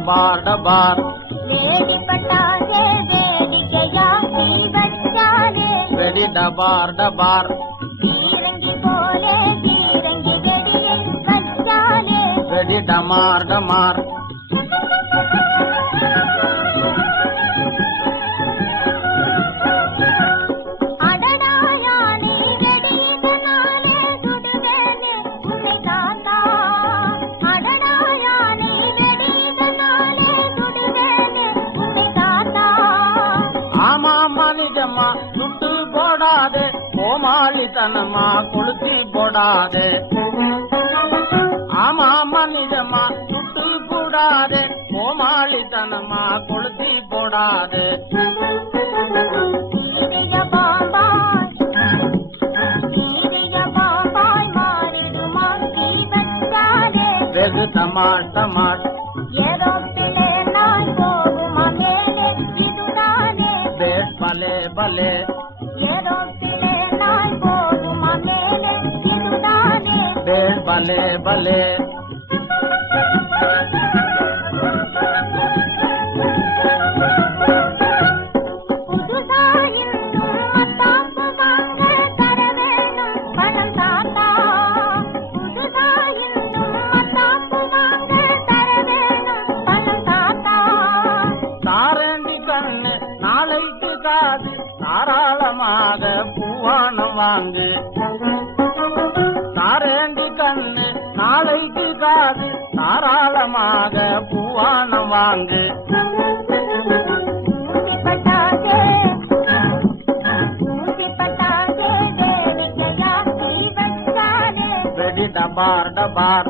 डबार डबार lady पटाखे वेडिकया बच्चाने वेडी डबार डबार बीरंगी बोले बीरंगी वेडिये बच्चाने वेडी डमार डमार நிஜமா சுட்டு போடாதே கோமாளித்தனமா கொளுத்தி போடாதே ஆமாமா நிஜமா சுட்டு போடாதே கோமாளித்தனமா கொளுத்தி போடாதே வெகு தமாஷ் தமாஷ் ஏதோ பிள்ளை நான் போகுமா மேலே இதுதானே பேஷ் பலே பலே ஏதோ பிள்ளை நான் போகுமா மேலே இதுதானே பேஷ் பலே பலே நாளைக்கு காது தாராளமாக பூவானம் வாங்கு தாரேண்டி கண்ணு நாளைக்கு காது தாராளமாக பூவானம் வாங்கு வெடி டபார் டபார்